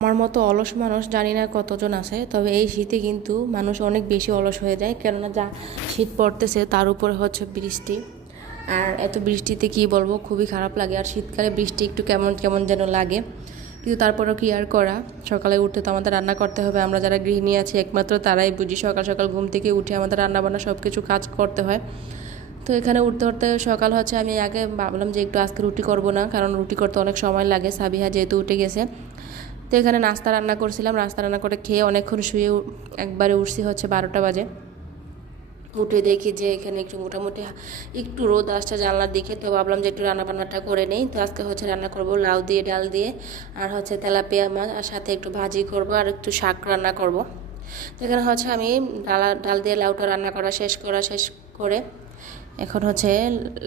আমার মতো অলস মানুষ জানি না কতজন আছে, তবে এই শীতে কিন্তু মানুষ অনেক বেশি অলস হয়ে যায়। কেননা যা শীত পড়তেছে তার উপরে হচ্ছে বৃষ্টি, আর এত বৃষ্টিতে কি বলবো, খুবই খারাপ লাগে। আর শীতকালে বৃষ্টি একটু কেমন কেমন যেন লাগে, কিন্তু তারপরেও কি আর করা। সকালে উঠতে তো আমাদের রান্না করতে হবে। আমরা যারা গৃহিণী আছি একমাত্র তারাই বুঝি, সকাল সকাল ঘুম থেকে উঠে আমাদের রান্না বান্না সব কিছু কাজ করতে হয়। তো এখানে উঠতে উঠতে সকাল হচ্ছে, আমি আগে ভাবলাম যে একটু আজকে রুটি করব না, কারণ রুটি করতে অনেক সময় লাগে, সাবিহা যেহেতু উঠে গেছে। তো এখানে নাস্তা রান্না করছিলাম, নাস্তা রান্না করে খেয়ে অনেকক্ষণ শুয়ে একবারে উঠছি হচ্ছে 12টা বাজে। উঠে দেখি যে এখানে একটু মোটামুটি একটু রোদ আসছে জানলার দিকে, তো ভাবলাম যে একটু রান্না বান্নাটা করে নেই। তো আজকে হচ্ছে রান্না করব লাউ দিয়ে, ডাল দিয়ে, আর হচ্ছে তেলাপিয়া মাছ, আর সাথে একটু ভাজি করব, আর একটু শাক রান্না করব। তো এখানে হচ্ছে আমি ডাল দিয়ে লাউটা রান্না শেষ করে এখন হচ্ছে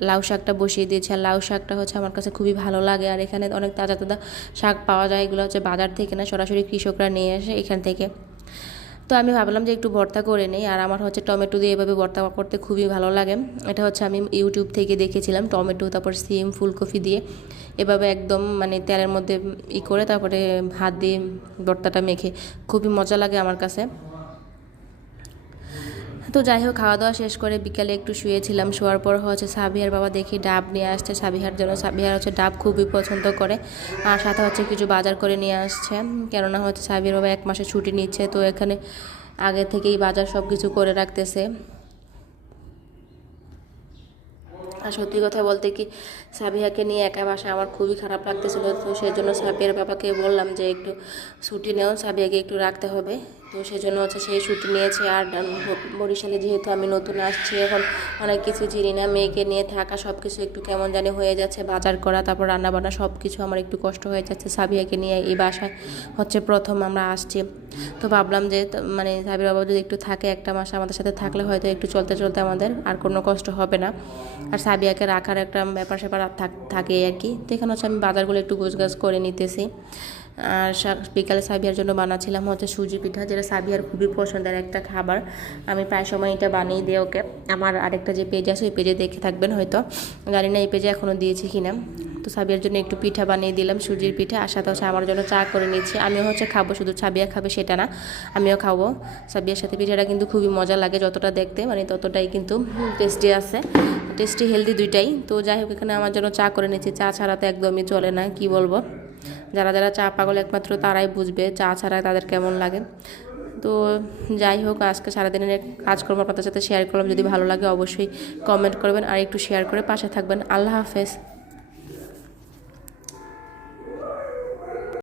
লাউ শাকটা বসিয়ে দিয়েছি। আর লাউ শাকটা হচ্ছে আমার কাছে খুবই ভালো লাগে। আর এখানে অনেক তাজা তাজা শাক পাওয়া যায়, এগুলো হচ্ছে বাজার থেকে না, সরাসরি কৃষকরা নিয়ে আসে এখান থেকে। তো আমি ভাবলাম যে একটু ভর্তা করে নেই। আর আমার হচ্ছে টমেটো দিয়ে এভাবে ভর্তা করতে খুবই ভালো লাগে। এটা হচ্ছে আমি ইউটিউব থেকে দেখেছিলাম, টমেটো তারপর সিম ফুলকপি দিয়ে এভাবে একদম মানে তেলের মধ্যে করে তারপরে হাত দিয়ে ভর্তাটা মেখে খুবই মজা লাগে আমার কাছে। তো যাই হোক, খাওয়া দাওয়া শেষ করে বিকালে একটু শুয়েছিলাম। শোয়ার পর হচ্ছে সাবিহার বাবা দেখি ডাব নিয়ে আসছে সাবিহার জন্য। সাবিহার হচ্ছে ডাব খুবই পছন্দ করে, আর সাথে হচ্ছে কিছু বাজার করে নিয়ে আসছে। কেননা হচ্ছে সাবিহার বাবা 1 মাসের ছুটি নিচ্ছে, তো এখানে আগে থেকেই বাজার সব কিছু করে রাখতেছে। আর সত্যি কথা বলতে কি, সাবিহাকে নিয়ে একা বাসায় আমার খুবই খারাপ লাগতেছিল। তো সেই জন্য সাবিহার বাবাকে বললাম যে একটু ছুটি নেও, সাবিহাকে একটু রাখতে হবে। তো সেই জন্য হচ্ছে সেই ছুটি নিয়েছে। আর বরিশালে যেহেতু আমি নতুন আসছি, এখন অনেক কিছু চিনি না, মেয়েকে নিয়ে থাকা সব কিছু একটু কেমন জানি হয়ে যাচ্ছে, বাজার করা তারপর রান্নাবান্না সব কিছু আমার একটু কষ্ট হয়ে যাচ্ছে। সাবিহাকে নিয়ে এই বাসায় হচ্ছে প্রথম আমরা আসছি। তো ভাবলাম যে মানে সাবির বাবা যদি একটু থাকে 1 মাস আমাদের সাথে, থাকলে হয়তো একটু চলতে চলতে আমাদের আর কোনো কষ্ট হবে না। আর সাবিয়াকে রাখার একটা ব্যাপার স্যাপার থাকে আর কি। তো এখানে হচ্ছে আমি বাজারগুলো একটু গোছগাছ করে নিতেছি। আর বিকালে সাবিয়ার জন্য বানাচ্ছিলাম হচ্ছে সুজি পিঠা, যেটা সাবিয়ার খুবই পছন্দের একটা খাবার। আমি প্রায় সময় এটা বানিয়ে দিই ওকে। আমার আরেকটা যে পেজ আছে ওই পেজে দেখে থাকবেন হয়তো, জানি না এই পেজে এখনও দিয়েছি কিনা। তো সাবিয়ার জন্য একটু পিঠা বানিয়ে দিলাম, সুজির পিঠা, আর সাথে হচ্ছে আমার জন্য চা করে নিচ্ছি। আমিও হচ্ছে খাবো, শুধু সাবিয়া খাবে সেটা না, আমিও খাবো। সাবিয়ার সাথে পিঠাটা কিন্তু খুবই মজা লাগে, যতটা দেখতে মানে ততটাই কিন্তু টেস্টি আছে, টেস্টি হেলদি দুইটাই। তো যাই হোক, এখানে আমার জন্য চা করে নিচ্ছি। চা ছাড়া তো একদমই চলে না, কি বলবো। যারা যারা চা পাগল একমাত্র তারাই বুঝবে চা ছাড়া তাদের কেমন লাগে। তো যাই হোক, আজকে সারাদিনের কাজকর্ম আপনাদের সাথে শেয়ার করলাম। যদি ভালো লাগে অবশ্যই কমেন্ট করবেন, আর একটু শেয়ার করে পাশে থাকবেন। আল্লাহ হাফেজ।